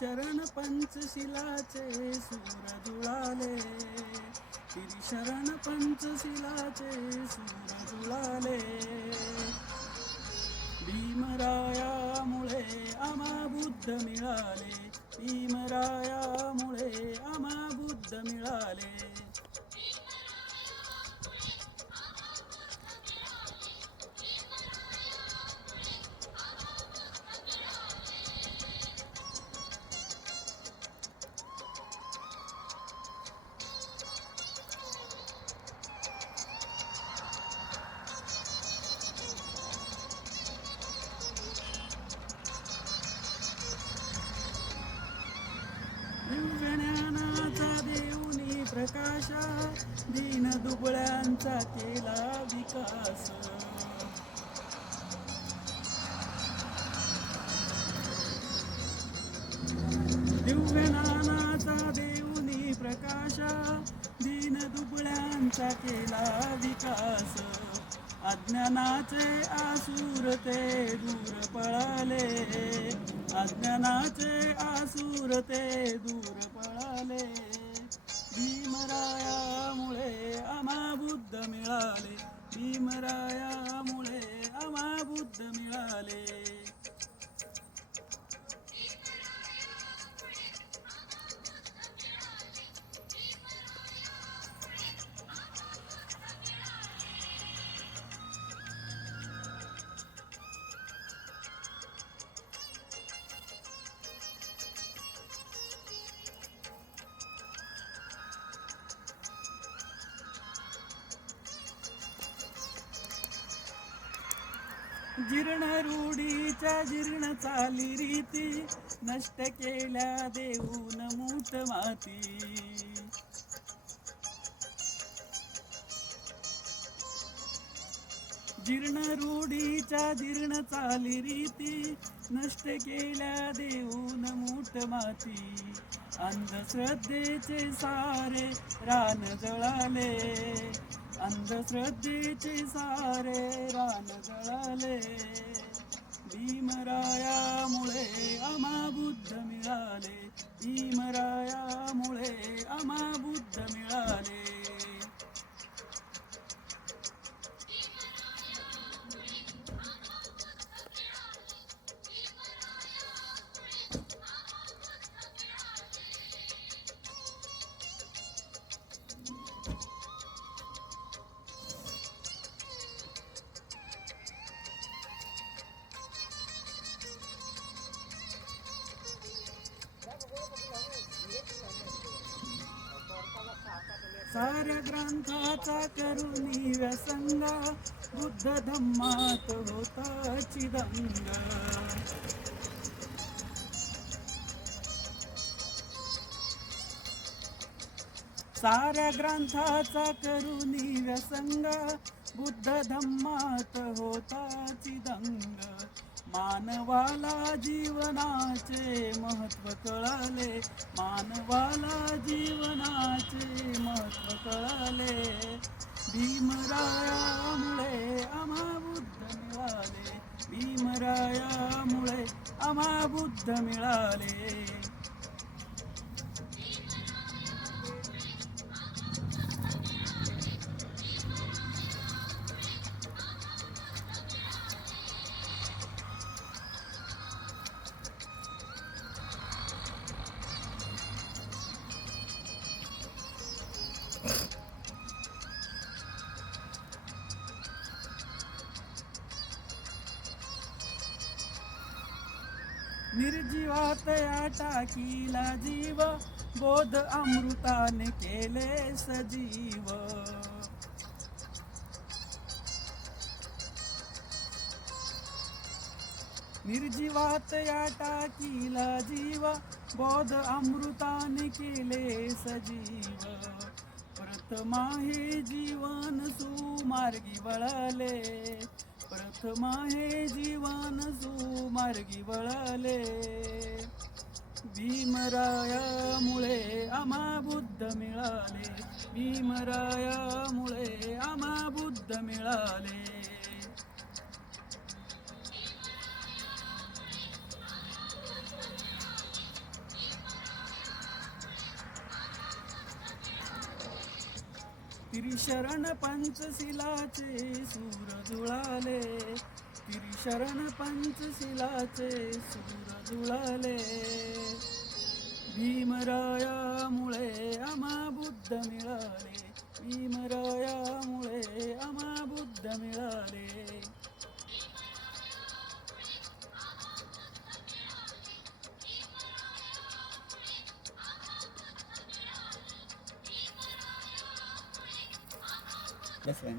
शरण पंचशिलाचे सूर जुळाले शरण पंचशिलाचे सूर जुळाले भीमरायामुळे आमा बुद्ध मिळाले. भीमरायामुळे आमा बुद्ध मिळाले. प्रकाशा दीन दुबळ्यांचा केला विकास. दिव्यनानाचा देऊनी प्रकाशा दीन दुबळ्यांचा केला विकास. अज्ञानाचे आसूर ते दूर पळाले. अज्ञानाचे आसूर ते दूर पळाले. भीमरायामुळे आम्हा बुद्ध मिळाले. भीमराया जीर्ण रूढीच्या जीर्ण चाली रीती नष्ट केल्या देऊन मूठ माती. जीर्ण रूढीच्या जीर्ण चाली रीती नष्ट केल्या देऊन मूठ माती. अंधश्रद्धेचे सारे रान जळाले. अंधश्रद्धेचे सारे रान जळाले भीमरायामुळे आम्हा बुद्ध मिळाले. भीमरायामुळे आम्हा बुद्ध मिळाले. साऱ्या ग्रंथाचा करुणी व्यसंगा बुद्ध धम्मात होता चिदंग साऱ्या ग्रंथाचा करुणी व्यसंग बुद्ध धम्मात होता चिदंग मानवाला जीवनाचे महत्त्व कळाले. मानवाला जीवनाचे महत्त्व कळाले. भीमरायामुळे आम्हा बुद्ध मिळाले. भीमरायामुळे आम्हा बुद्ध मिळाले. निर्जीवात या टाकीला जीव बोध अमृताने केले सजीव. निर्जीवात या टाकीला जीव बोध अमृताने केले सजीव. प्रथमा हे जीवन सुमार्गी वळाले. आत्मा हे जीवन मार्गी वळाले. भीमरायामुळे आमा बुद्ध मिळाले. भीमरायामुळे आमा बुद्ध मिळाले. त्रिशरण पंचशिलाचे सूर जुळाले त्रिशरण पंचशिलाचे सूर जुळाले भीमरायामुळे अमा बुद्ध मिळाले भीमरायामुळे अमा बुद्ध मिळाले ですよね。